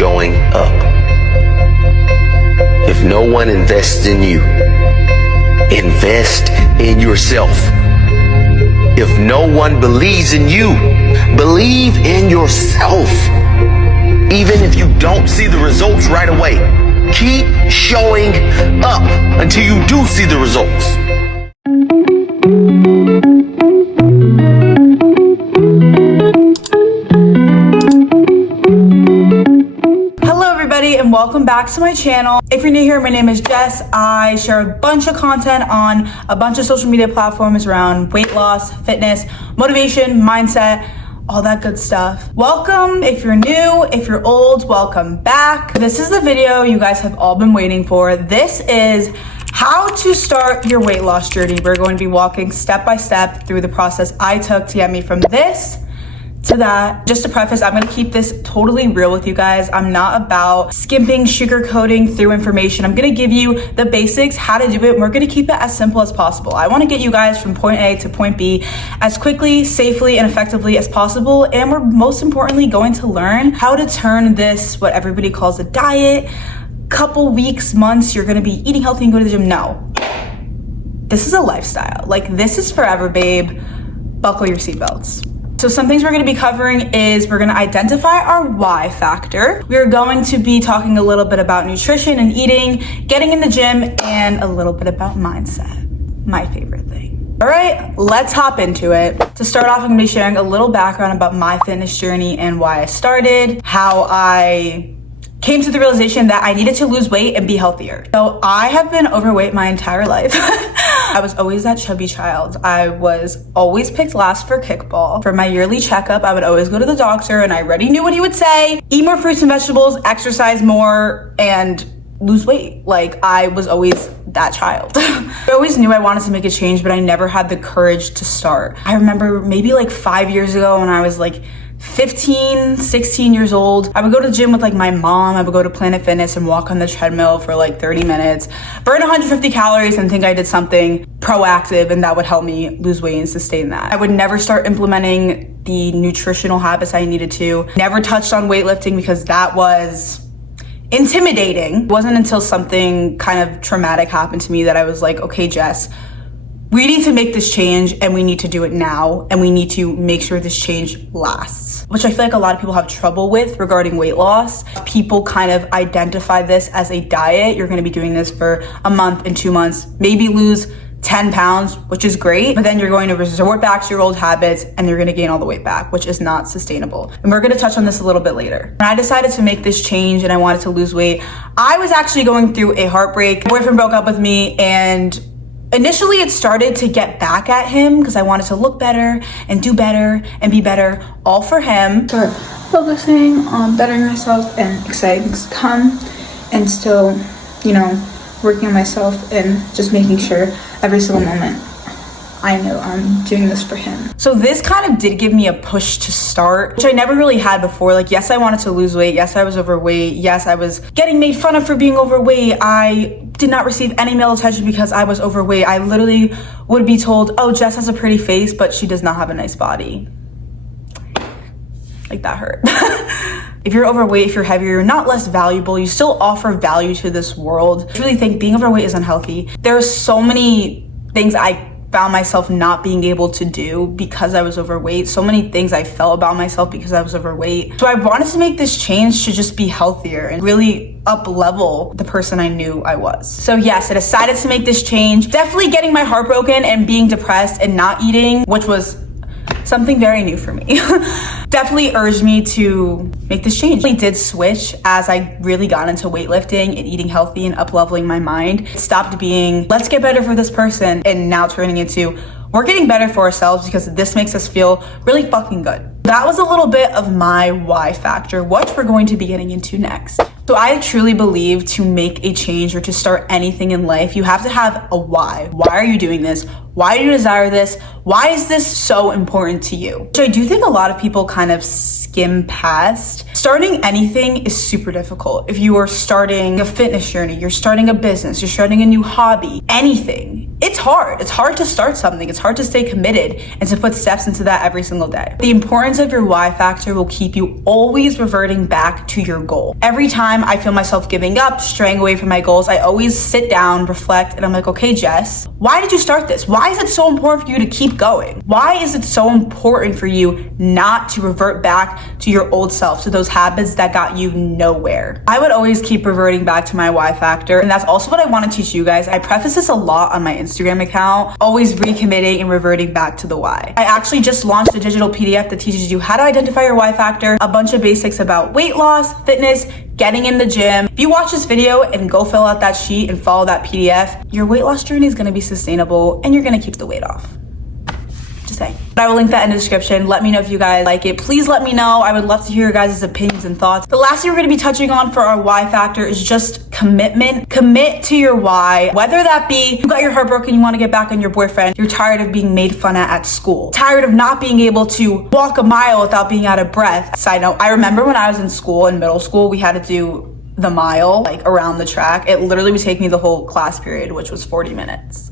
showing up. If no one invests in you, invest in yourself. If no one believes in you, believe in yourself. Even if you don't see the results right away, keep showing up until you do see the results. And welcome back to my channel. If you're new here, my name is Jess. I share a bunch of content on a bunch of social media platforms around weight loss, fitness, motivation, mindset, all that good stuff. Welcome if you're new, if you're old, welcome back. This is the video you guys have all been waiting for. This is how to start your weight loss journey. We're going to be walking step by step through the process I took to get me from this to that. Just to preface, I'm gonna keep this totally real with you guys. I'm not about skimping, sugarcoating through information. I'm gonna give you the basics, how to do it, and we're gonna keep it as simple as possible. I wanna get you guys from point A to point B as quickly, safely, and effectively as possible, and we're most importantly going to learn how to turn this, what everybody calls a diet, couple weeks, months, you're gonna be eating healthy and go to the gym. No. This is a lifestyle. Like, this is forever, babe. Buckle your seatbelts. So some things we're gonna be covering is we're gonna identify our why factor. We're going to be talking a little bit about nutrition and eating, getting in the gym, and a little bit about mindset, my favorite thing. All right, let's hop into it. To start off, I'm gonna be sharing a little background about my fitness journey and why I started, how I came to the realization that I needed to lose weight and be healthier. So I have been overweight my entire life. I was always that chubby child. I was always picked last for kickball. For my yearly checkup, I would always go to the doctor and I already knew what he would say. Eat more fruits and vegetables, exercise more, and lose weight. Like, I was always that child. I always knew I wanted to make a change, but I never had the courage to start. I remember maybe like 5 years ago when I was like 15, 16 years old, I would go to the gym with like my mom. I would go to Planet Fitness and walk on the treadmill for like 30 minutes, burn 150 calories and think I did something proactive and that would help me lose weight and sustain that. I would never start implementing the nutritional habits I needed to. Never touched on weightlifting because that was intimidating. It wasn't until something kind of traumatic happened to me that I was like, okay, Jess, we need to make this change and we need to do it now and we need to make sure this change lasts, which I feel like a lot of people have trouble with regarding weight loss. People kind of identify this as a diet. You're gonna be doing this for a month and 2 months, maybe lose 10 pounds, which is great, but then you're going to resort back to your old habits and you're gonna gain all the weight back, which is not sustainable. And we're gonna touch on this a little bit later. When I decided to make this change and I wanted to lose weight, I was actually going through a heartbreak. My boyfriend broke up with me and initially, it started to get back at him because I wanted to look better and do better and be better, all for him. Start focusing on bettering myself and exciting things to come, and still, you know, working on myself and just making sure every single moment I know I'm doing this for him. So this kind of did give me a push to start, which I never really had before. Like, yes, I wanted to lose weight. Yes, I was overweight. Yes, I was getting made fun of for being overweight. I did not receive any male attention because I was overweight. I literally would be told, oh, Jess has a pretty face, but she does not have a nice body. Like, that hurt. If you're overweight, if you're heavier, you're not less valuable. You still offer value to this world. I really think being overweight is unhealthy. There are so many things I found myself not being able to do because I was overweight. So many things I felt about myself because I was overweight. So I wanted to make this change to just be healthier and really up level the person I knew I was. So yes, I decided to make this change. Definitely getting my heart broken and being depressed and not eating, which was something very new for me. Definitely urged me to make this change. I did switch as I really got into weightlifting and eating healthy and up-leveling my mind. It stopped being, let's get better for this person, and now turning into, we're getting better for ourselves because this makes us feel really fucking good. That was a little bit of my why factor, which we're going to be getting into next. So I truly believe to make a change or to start anything in life, you have to have a why. Why are you doing this? Why do you desire this? Why is this so important to you? Which I do think a lot of people kind of skim past. Starting anything is super difficult. If you are starting a fitness journey, you're starting a business, you're starting a new hobby, anything, it's hard. It's hard to start something. It's hard to stay committed and to put steps into that every single day. The importance of your why factor will keep you always reverting back to your goal. Every time I feel myself giving up, straying away from my goals, I always sit down, reflect, and I'm like, okay, Jess, why did you start this? Why is it so important for you to keep going? Why is it so important for you not to revert back to your old self, to those habits that got you nowhere? I would always keep reverting back to my why factor, and that's also what I want to teach you guys. I preface this a lot on my Instagram account, always recommitting and reverting back to the why. I actually just launched a digital PDF that teaches you how to identify your why factor, a bunch of basics about weight loss, fitness, getting in the gym. If you watch this video and go fill out that sheet and follow that PDF, your weight loss journey is going to be sustainable and you're going to keep the weight off. Just saying. But I will link that in the description. Let me know if you guys like it. Please let me know. I would love to hear your guys' opinions and thoughts. The last thing we're going to be touching on for our why factor is just commitment. Commit to your why. Whether that be you got your heart broken, you want to get back on your boyfriend, you're tired of being made fun at school, tired of not being able to walk a mile without being out of breath. Side note, I remember when I was in school, in middle school, we had to do the mile, like around the track. It literally would take me the whole class period, which was 40 minutes.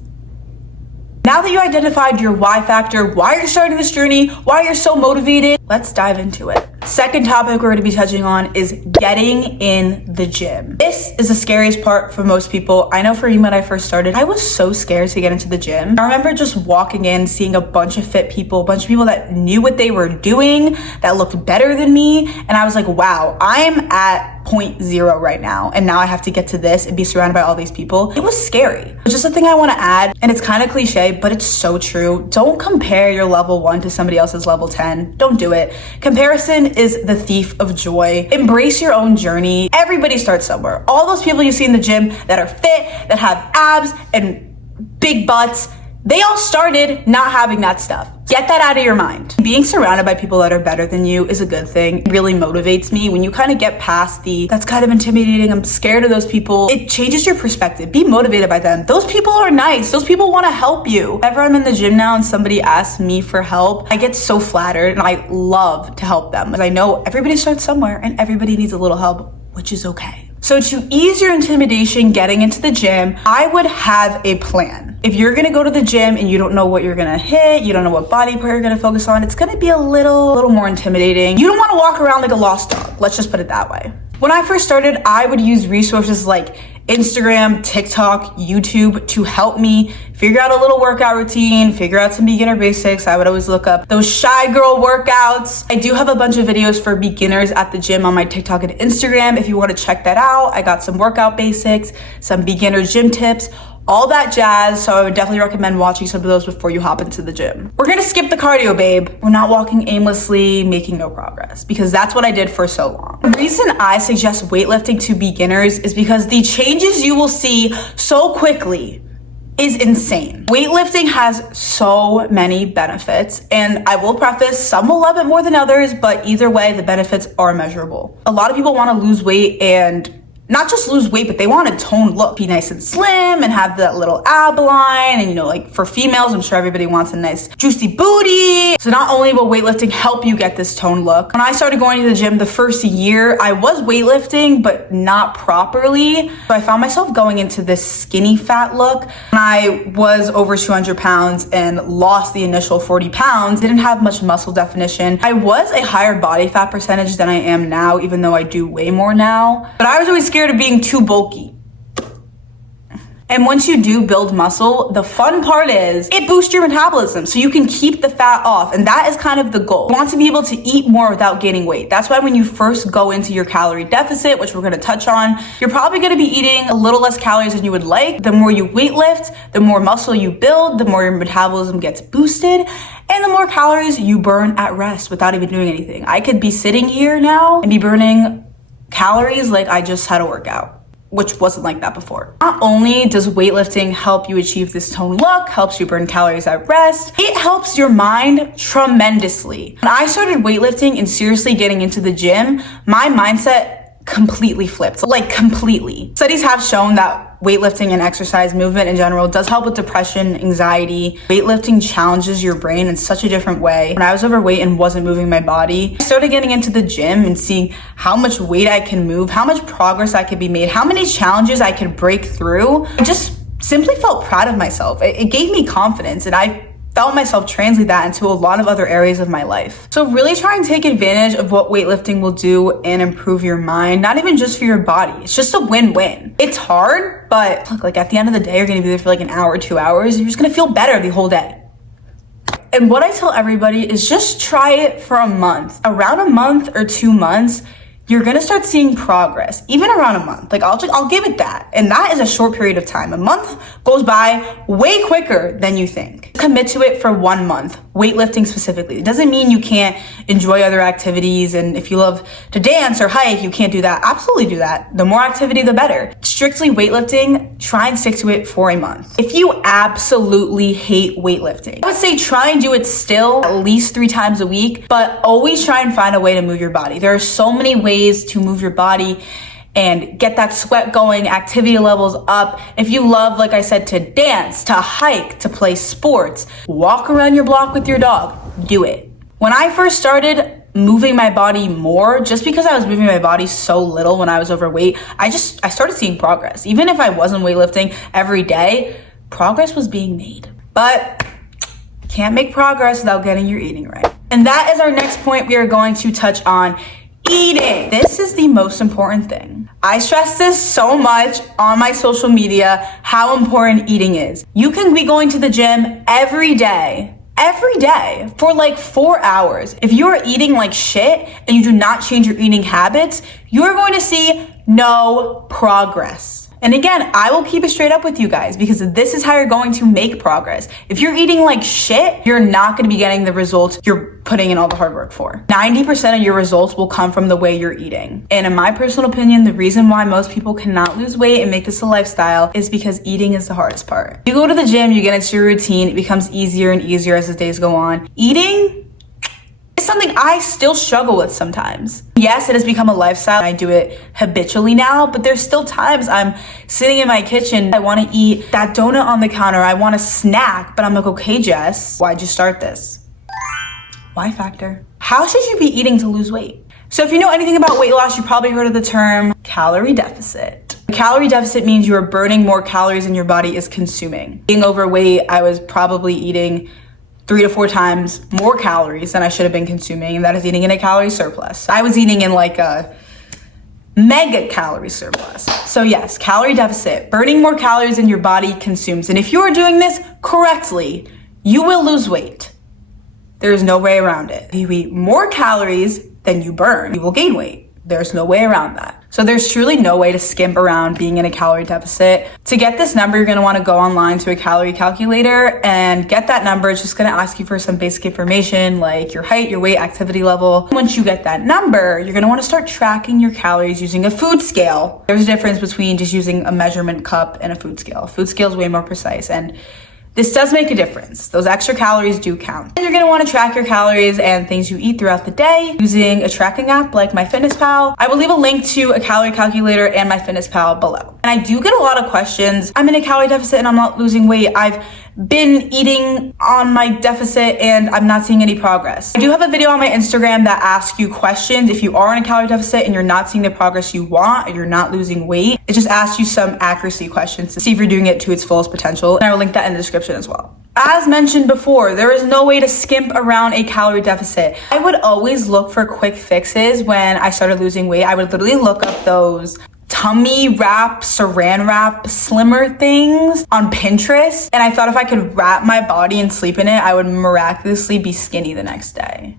Now that you identified your why factor, why you're starting this journey, why you're so motivated, let's dive into it. Second topic we're going to be touching on is getting in the gym. This is the scariest part for most people. I know for me, when I first started, I was so scared to get into the gym. I remember just walking in, seeing a bunch of fit people, a bunch of people that knew what they were doing, that looked better than me. And I was like, wow, I'm at point zero right now. And now I have to get to this and be surrounded by all these people. It was scary. It's just a thing I want to add. And it's kind of cliche, but it's so true. Don't compare your level 1 to somebody else's level 10. Don't do it. Comparison is the thief of joy. Embrace your own journey. Everybody starts somewhere. All those people you see in the gym that are fit, that have abs and big butts, they all started not having that stuff. Get that out of your mind. Being surrounded by people that are better than you is a good thing. It really motivates me. When you kind of get past that's kind of intimidating, I'm scared of those people, it changes your perspective. Be motivated by them. Those people are nice. Those people want to help you. Whenever I'm in the gym now and somebody asks me for help, I get so flattered and I love to help them. Because I know everybody starts somewhere and everybody needs a little help, which is okay. So to ease your intimidation getting into the gym, I would have a plan. If you're gonna go to the gym and you don't know what you're gonna hit, you don't know what body part you're gonna focus on, it's gonna be a little more intimidating. You don't wanna walk around like a lost dog. Let's just put it that way. When I first started, I would use resources like Instagram, TikTok, YouTube to help me figure out a little workout routine, figure out some beginner basics. I would always look up those shy girl workouts. I do have a bunch of videos for beginners at the gym on my TikTok and Instagram. If you want to check that out, I got some workout basics, some beginner gym tips, all that jazz. So I would definitely recommend watching some of those before you hop into the gym. We're gonna skip the cardio, babe. We're not walking aimlessly, making no progress, because that's what I did for so long. The reason I suggest weightlifting to beginners is because the changes you will see so quickly is insane. Weightlifting has so many benefits, and I will preface, some will love it more than others, but either way, the benefits are measurable. A lot of people wanna lose weight and not just lose weight, but they want a toned look, be nice and slim and have that little ab line. And like for females, I'm sure everybody wants a nice juicy booty. So not only will weightlifting help you get this toned look. When I started going to the gym the first year, I was weightlifting, but not properly. So I found myself going into this skinny fat look. When I was over 200 pounds and lost the initial 40 pounds, didn't have much muscle definition. I was a higher body fat percentage than I am now, even though I do way more now. But I was always scared of being too bulky. And once you do build muscle, the fun part is it boosts your metabolism so you can keep the fat off. And that is kind of the goal. You want to be able to eat more without gaining weight. That's why when you first go into your calorie deficit, which we're going to touch on, you're probably going to be eating a little less calories than you would like. The more you weight lift, the more muscle you build, the more your metabolism gets boosted, and the more calories you burn at rest without even doing anything. I could be sitting here now and be burning calories like I just had a workout, which wasn't like that before. Not only does weightlifting help you achieve this toned look, helps you burn calories at rest, it helps your mind tremendously. When I started weightlifting and seriously getting into the gym, my mindset completely flipped, like completely. Studies have shown that weightlifting and exercise movement in general does help with depression, anxiety. Weightlifting challenges your brain in such a different way. When I was overweight and wasn't moving my body, I started getting into the gym and seeing how much weight I can move, how much progress I could be made, how many challenges I could break through. I just simply felt proud of myself. It gave me confidence, and I felt myself translate that into a lot of other areas of my life. So really try and take advantage of what weightlifting will do and improve your mind, not even just for your body. It's just a win-win. It's hard, but look, like at the end of the day, you're gonna be there for like an hour, 2 hours, and you're just gonna feel better the whole day. And what I tell everybody is just try it for a month. Around a month or 2 months, you're gonna start seeing progress, even around a month. Like I'll give it that. And that is a short period of time. A month goes by way quicker than you think. Commit to it for 1 month, weightlifting specifically. It doesn't mean you can't enjoy other activities, and if you love to dance or hike, you can't do that. Absolutely do that. The more activity, the better. Strictly weightlifting, try and stick to it for a month. If you absolutely hate weightlifting, I would say try and do it still at least 3 times a week, but always try and find a way to move your body. There are so many ways to move your body and get that sweat going, activity levels up. If you love, like I said, to dance, to hike, to play sports, walk around your block with your dog, do it. When I first started moving my body more, just because I was moving my body so little when I was overweight, I started seeing progress. Even if I wasn't weightlifting every day, progress was being made. But you can't make progress without getting your eating right. And that is our next point we are going to touch on. Eating. This is the most important thing. I stress this so much on my social media, how important eating is. You can be going to the gym every day for like 4 hours. If you are eating like shit and you do not change your eating habits, you are going to see no progress. And again, I will keep it straight up with you guys because this is how you're going to make progress. If you're eating like shit, you're not going to be getting the results you're putting in all the hard work for. 90% of your results will come from the way you're eating. And in my personal opinion, the reason why most people cannot lose weight and make this a lifestyle is because eating is the hardest part. You go to the gym, you get into your routine, it becomes easier and easier as the days go on. Eating is something I still struggle with sometimes. Yes, it has become a lifestyle. I do it habitually now, but there's still times I'm sitting in my kitchen. I want to eat that donut on the counter. I want a snack, but I'm like, okay, Jess, why'd you start this? Why factor? How should you be eating to lose weight? So if you know anything about weight loss, you probably heard of the term calorie deficit. A calorie deficit means you are burning more calories than your body is consuming. Being overweight, I was probably eating 3 to 4 times more calories than I should have been consuming, and that is eating in a calorie surplus. I was eating in like a mega calorie surplus. So yes, calorie deficit, burning more calories than your body consumes. And if you are doing this correctly, you will lose weight. There is no way around it. If you eat more calories than you burn, you will gain weight. There's no way around that. So there's truly no way to skimp around being in a calorie deficit. To get this number, you're gonna wanna go online to a calorie calculator and get that number. It's just gonna ask you for some basic information like your height, your weight, activity level. Once you get that number, you're gonna wanna start tracking your calories using a food scale. There's a difference between just using a measurement cup and a food scale. A food scale is way more precise, and this does make a difference. Those extra calories do count. And you're gonna wanna track your calories and things you eat throughout the day using a tracking app like MyFitnessPal. I will leave a link to a calorie calculator and MyFitnessPal below. And I do get a lot of questions. I'm in a calorie deficit and I'm not losing weight. I've been eating on my deficit and I'm not seeing any progress. I do have a video on my Instagram that asks you questions. If you are in a calorie deficit and you're not seeing the progress you want, or you're not losing weight, it just asks you some accuracy questions to see if you're doing it to its fullest potential. And I will link that in the description as well. As mentioned before, there is no way to skimp around a calorie deficit. I would always look for quick fixes when I started losing weight. I would literally look up those tummy wrap, saran wrap, slimmer things on Pinterest. And I thought if I could wrap my body and sleep in it, I would miraculously be skinny the next day.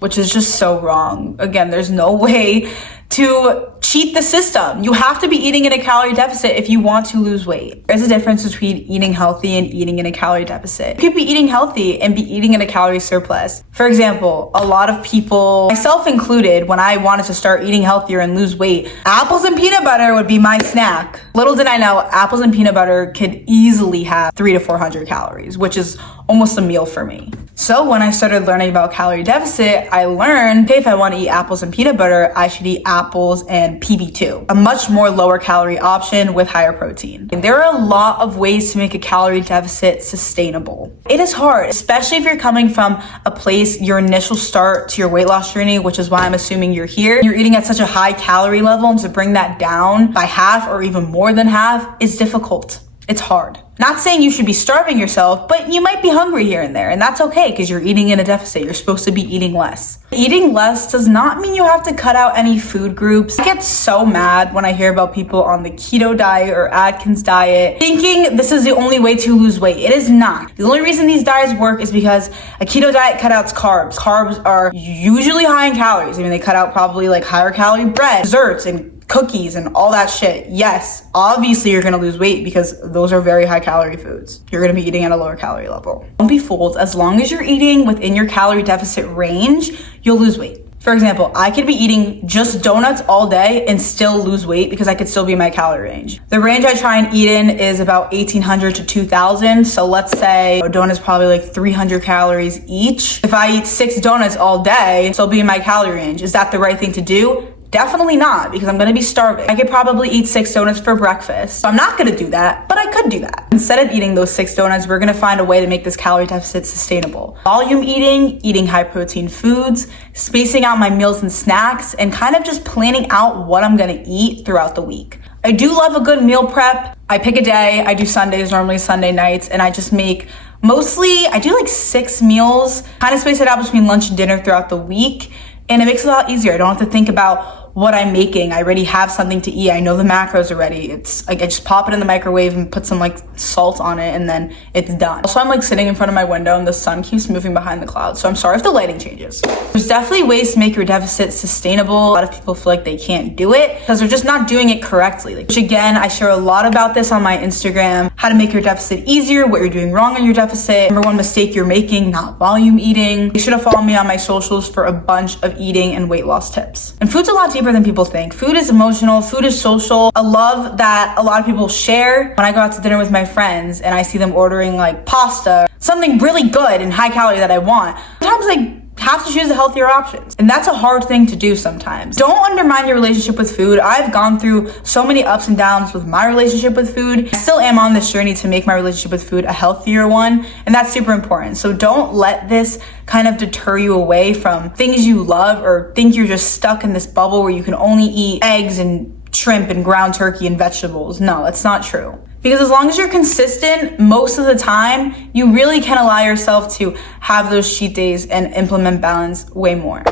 Which is just so wrong. Again, there's no way to cheat the system. You have to be eating in a calorie deficit if you want to lose weight. There's a difference between eating healthy and eating in a calorie deficit. You could be eating healthy and be eating in a calorie surplus. For example, a lot of people, myself included, when I wanted to start eating healthier and lose weight, apples and peanut butter would be my snack. Little did I know, apples and peanut butter could easily have 300 to 400 calories, which is almost a meal for me. So when I started learning about calorie deficit, I learned, okay, if I want to eat apples and peanut butter, I should eat apples and PB2, a much more lower calorie option with higher protein. And there are a lot of ways to make a calorie deficit sustainable. It is hard, especially if you're coming from a place, your initial start to your weight loss journey, which is why I'm assuming you're here. You're eating at such a high calorie level, and to bring that down by half or even more than half is difficult. It's hard. Not saying you should be starving yourself, but you might be hungry here and there, and that's okay because you're eating in a deficit. You're supposed to be eating less. Eating less does not mean you have to cut out any food groups. I get so mad when I hear about people on the keto diet or Atkins diet thinking this is the only way to lose weight. It is not. The only reason these diets work is because a keto diet cut out carbs. Carbs are usually high in calories. I mean, they cut out probably like higher calorie bread, desserts, and cookies and all that shit. Yes, obviously you're gonna lose weight because those are very high calorie foods. You're gonna be eating at a lower calorie level. Don't be fooled. As long as you're eating within your calorie deficit range, you'll lose weight. For example, I could be eating just donuts all day and still lose weight because I could still be in my calorie range. The range I try and eat in is about 1,800 to 2,000. So let's say a donut's probably like 300 calories each. If I eat 6 donuts all day, still be in my calorie range. Is that the right thing to do? Definitely not, because I'm gonna be starving. I could probably eat 6 donuts for breakfast. So I'm not gonna do that, but I could do that. Instead of eating those 6 donuts, we're gonna find a way to make this calorie deficit sustainable. Volume eating, eating high protein foods, spacing out my meals and snacks, and kind of just planning out what I'm gonna eat throughout the week. I do love a good meal prep. I pick a day, I do Sundays, normally Sunday nights, and I just make mostly, I do like 6 meals, kind of space it out between lunch and dinner throughout the week. And it makes it a lot easier. I don't have to think about what I'm making. I already have something to eat. I know the macros already. It's like I just pop it in the microwave and put some like salt on it and then it's done. Also, I'm like sitting in front of my window and the sun keeps moving behind the clouds. So I'm sorry if the lighting changes. There's definitely ways to make your deficit sustainable. A lot of people feel like they can't do it because they're just not doing it correctly. Which again, I share a lot about this on my Instagram, how to make your deficit easier, what you're doing wrong in your deficit. Number one mistake you're making, not volume eating. You should have followed me on my socials for a bunch of eating and weight loss tips. And food's a lot deeper than people think. Food is emotional, food is social. A love that a lot of people share. When I go out to dinner with my friends and I see them ordering like pasta, something really good and high calorie that I want, sometimes I have to choose the healthier options. And that's a hard thing to do sometimes. Don't undermine your relationship with food. I've gone through so many ups and downs with my relationship with food. I still am on this journey to make my relationship with food a healthier one. And that's super important. So don't let this kind of deter you away from things you love or think you're just stuck in this bubble where you can only eat eggs and shrimp and ground turkey and vegetables. No, that's not true. Because as long as you're consistent, most of the time, you really can allow yourself to have those cheat days and implement balance way more.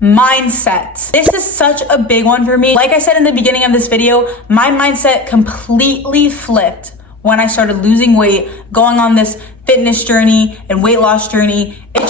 Mindset. This is such a big one for me. Like I said in the beginning of this video, my mindset completely flipped when I started losing weight, going on this fitness journey and weight loss journey. It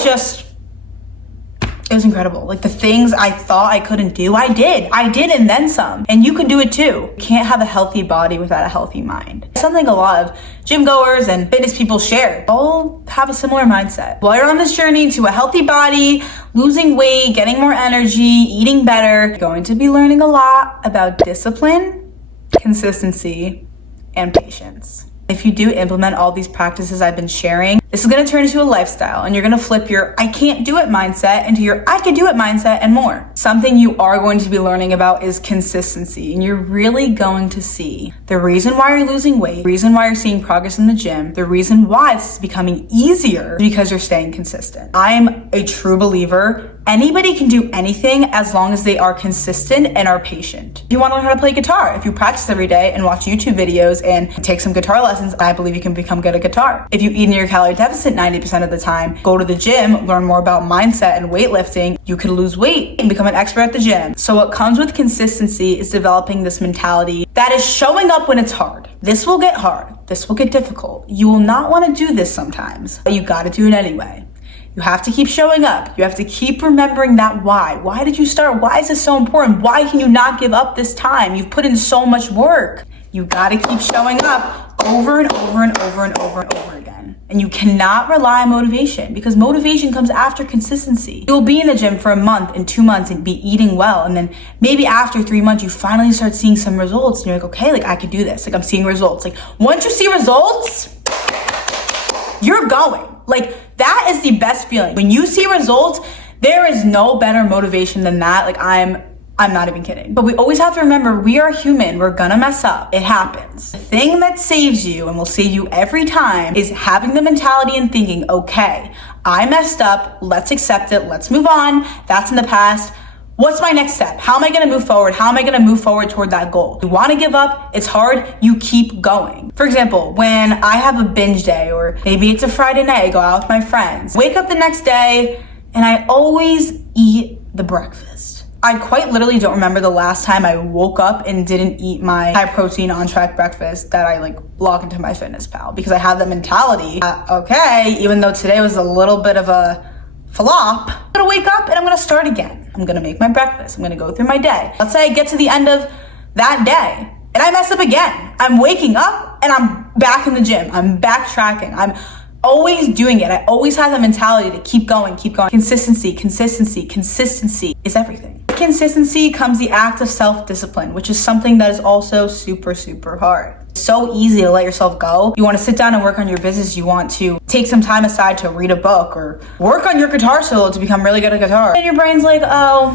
was incredible. Like the things I thought I couldn't do, I did and then some. And you can do it too. You can't have a healthy body without a healthy mind. Something a lot of gym goers and fitness people share. All have a similar mindset. While you're on this journey to a healthy body, losing weight, getting more energy, eating better, you're going to be learning a lot about discipline, consistency, and patience. If you do implement all these practices I've been sharing, this is gonna turn into a lifestyle and you're gonna flip your I can't do it mindset into your I can do it mindset and more. Something you are going to be learning about is consistency, and you're really going to see the reason why you're losing weight, the reason why you're seeing progress in the gym, the reason why this is becoming easier because you're staying consistent. I'm a true believer. Anybody can do anything as long as they are consistent and are patient. If you want to learn how to play guitar, if you practice every day and watch YouTube videos and take some guitar lessons, I believe you can become good at guitar. If you eat in your calorie deficit 90% of the time, go to the gym, learn more about mindset and weightlifting, you can lose weight and become an expert at the gym. So what comes with consistency is developing this mentality that is showing up when it's hard. This will get hard. This will get difficult. You will not want to do this sometimes, but you got to do it anyway. You have to keep showing up. You have to keep remembering that why. Why did you start? Why is this so important? Why can you not give up this time? You've put in so much work. You gotta keep showing up over and over and over and over and over again. And you cannot rely on motivation, because motivation comes after consistency. You'll be in the gym for a month and 2 months and be eating well. And then maybe after 3 months, you finally start seeing some results. And you're like, okay, like I can do this. Like I'm seeing results. Like once you see results, you're going. Like that is the best feeling. When you see results, there is no better motivation than that. Like I'm not even kidding. But we always have to remember, we are human. We're gonna mess up. It happens. The thing that saves you and will save you every time is having the mentality and thinking, okay, I messed up. Let's accept it. Let's move on. That's in the past. What's my next step? How am I gonna move forward? How am I gonna move forward toward that goal? You wanna give up, it's hard, you keep going. For example, when I have a binge day, or maybe it's a Friday night, I go out with my friends, wake up the next day, and I always eat the breakfast. I quite literally don't remember the last time I woke up and didn't eat my high protein on track breakfast that I like log into my Fitness Pal, because I have the mentality, okay, even though today was a little bit of a flop, I'm gonna wake up and I'm gonna start again. I'm gonna make my breakfast. I'm gonna go through my day. Let's say I get to the end of that day and I mess up again. I'm waking up and I'm back in the gym. I'm backtracking. I'm always doing it. I always have the mentality to keep going, keep going. Consistency, consistency, consistency is everything. With consistency comes the act of self-discipline, which is something that is also super, super hard. It's so easy to let yourself go. You want to sit down and work on your business. You want to take some time aside to read a book or work on your guitar solo to become really good at guitar. And your brain's like, oh,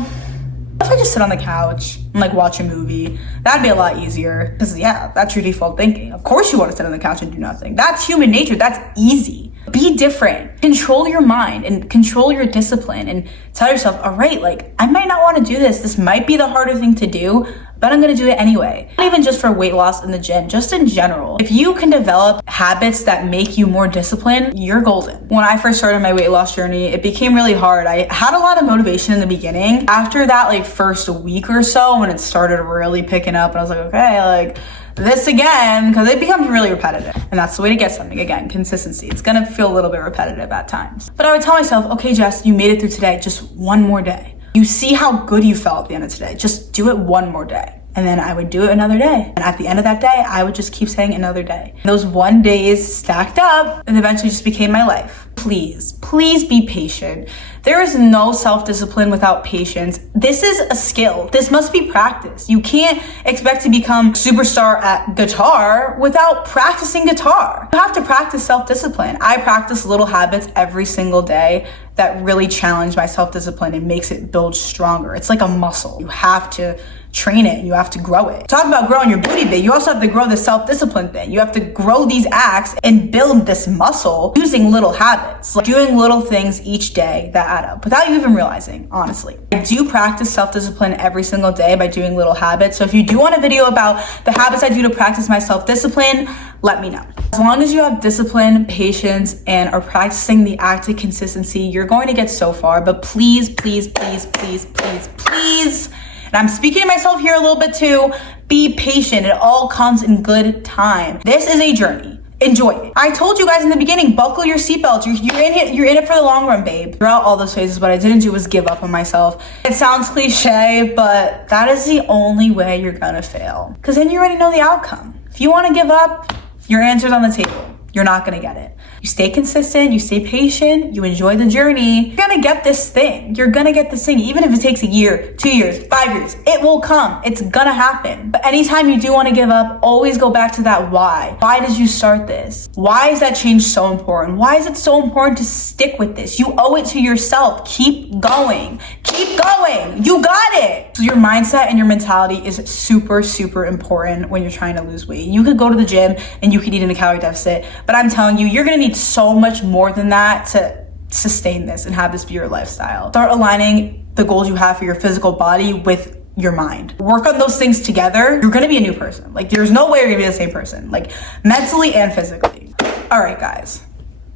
what if I just sit on the couch and like watch a movie? That'd be a lot easier. Because yeah, that's your default thinking. Of course you want to sit on the couch and do nothing. That's human nature. That's easy. Be different. Control your mind and control your discipline and tell yourself, all right, like I might not want to do this. This might be the harder thing to do, but I'm gonna do it anyway. Not even just for weight loss in the gym, just in general. If you can develop habits that make you more disciplined, you're golden. When I first started my weight loss journey, it became really hard. I had a lot of motivation in the beginning. After that, like first week or so, when it started really picking up, and I was like, okay, like this again, because it becomes really repetitive. And that's the way to get something. Again, consistency. It's gonna feel a little bit repetitive at times. But I would tell myself, okay, Jess, you made it through today, just one more day. You see how good you felt at the end of today. Just do it one more day. And then I would do it another day. And at the end of that day, I would just keep saying another day. And those 1 days stacked up and eventually just became my life. Please, please be patient. There is no self-discipline without patience. This is a skill. This must be practiced. You can't expect to become superstar at guitar without practicing guitar. You have to practice self-discipline. I practice little habits every single day that really challenge my self-discipline and makes it build stronger. It's like a muscle. You have to train it and you have to grow it. Talk about growing your booty big. You also have to grow the self-discipline thing. You have to grow these acts and build this muscle using little habits, like doing little things each day that add up without you even realizing, honestly. I do practice self-discipline every single day by doing little habits. So if you do want a video about the habits I do to practice my self-discipline, let me know. As long as you have discipline, patience, and are practicing the act of consistency, you're going to get so far. But please, please, please, please, please, please, and I'm speaking to myself here a little bit too, be patient. It all comes in good time. This is a journey. Enjoy it. I told you guys in the beginning, buckle your seatbelt. You're in it for the long run, babe. Throughout all those phases, what I didn't do was give up on myself. It sounds cliche, but that is the only way you're gonna fail. Because then you already know the outcome. If you wanna give up, your answer's on the table. You're not gonna get it. You stay consistent, you stay patient, you enjoy the journey. You're gonna get this thing. You're gonna get this thing. Even if it takes a year, 2 years, 5 years, it will come. It's gonna happen. But anytime you do wanna give up, always go back to that why. Why did you start this? Why is that change so important? Why is it so important to stick with this? You owe it to yourself. Keep going. Keep going. You got it. So your mindset and your mentality is super, super important when you're trying to lose weight. You could go to the gym and you could eat in a calorie deficit, but I'm telling you, you're gonna need so much more than that to sustain this and have this be your lifestyle. Start aligning the goals you have for your physical body with your mind. Work on those things together. You're gonna be a new person. Like there's no way you're gonna be the same person, like mentally and physically. All right, guys.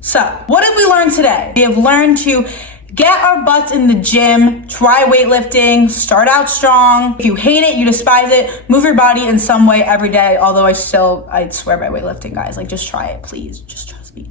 So what have we learned today? We have learned to get our butts in the gym, try weightlifting, start out strong. If you hate it, you despise it, move your body in some way every day. Although I swear by weightlifting, guys. Like just try it, please. Just trust Trust me,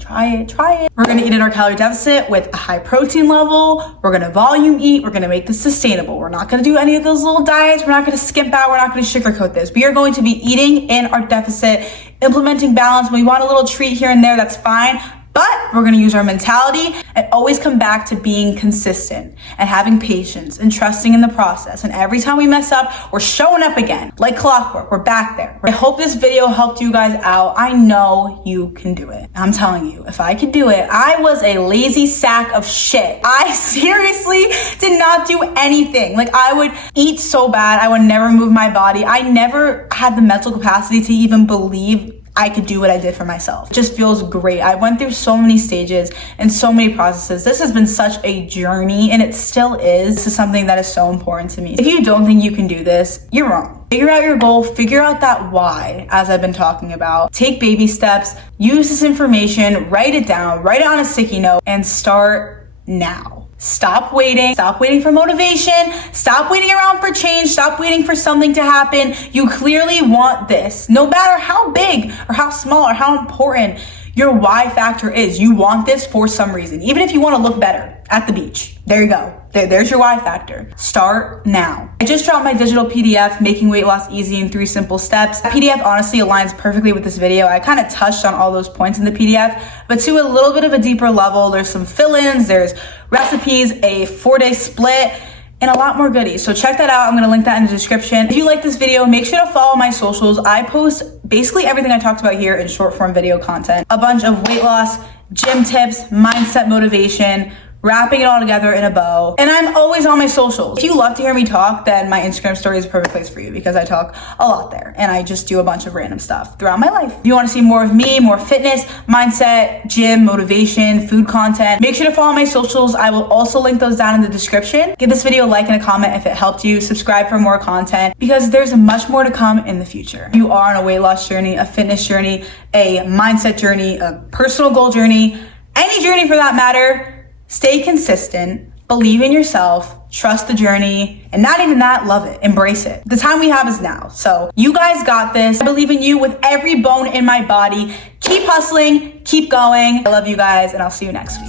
try it. We're gonna eat in our calorie deficit with a high protein level. We're gonna volume eat. We're gonna make this sustainable. We're not gonna do any of those little diets. We're not gonna skimp out. We're not gonna sugarcoat this. We are going to be eating in our deficit, implementing balance. When we want a little treat here and there, that's fine. But we're gonna use our mentality and always come back to being consistent and having patience and trusting in the process. And every time we mess up, we're showing up again. Like clockwork, we're back there. I hope this video helped you guys out. I know you can do it. I'm telling you, if I could do it, I was a lazy sack of shit. I seriously did not do anything. Like, I would eat so bad, I would never move my body. I never had the mental capacity to even believe I could do what I did for myself. It just feels great. I went through so many stages and so many processes. This has been such a journey, and it still is. This is something that is so important to me. If you don't think you can do this, you're wrong. Figure out your goal, figure out that why, as I've been talking about. Take baby steps, use this information, write it down, write it on a sticky note, and start now. Stop waiting for motivation, stop waiting around for change, stop waiting for something to happen. You clearly want this. No matter how big or how small or how important your why factor is, you want this for some reason. Even if you want to look better at the beach, there you go. There's your why factor. Start now. I just dropped my digital PDF, Making Weight Loss Easy in 3 Simple Steps. That PDF honestly aligns perfectly with this video. I kind of touched on all those points in the PDF, but to a little bit of a deeper level, there's some fill-ins, there's recipes, a 4-day split, and a lot more goodies. So check that out. I'm gonna link that in the description. If you like this video, make sure to follow my socials. I post basically everything I talked about here in short form video content. A bunch of weight loss, gym tips, mindset motivation, wrapping it all together in a bow. And I'm always on my socials. If you love to hear me talk, then my Instagram story is a perfect place for you because I talk a lot there and I just do a bunch of random stuff throughout my life. If you want to see more of me, more fitness, mindset, gym, motivation, food content, make sure to follow my socials. I will also link those down in the description. Give this video a like and a comment if it helped you. Subscribe for more content because there's much more to come in the future. If you are on a weight loss journey, a fitness journey, a mindset journey, a personal goal journey, any journey for that matter, stay consistent, believe in yourself, trust the journey, and not even that, love it, embrace it. The time we have is now. So you guys got this. I believe in you with every bone in my body. Keep hustling, keep going. I love you guys, and I'll see you next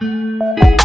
week.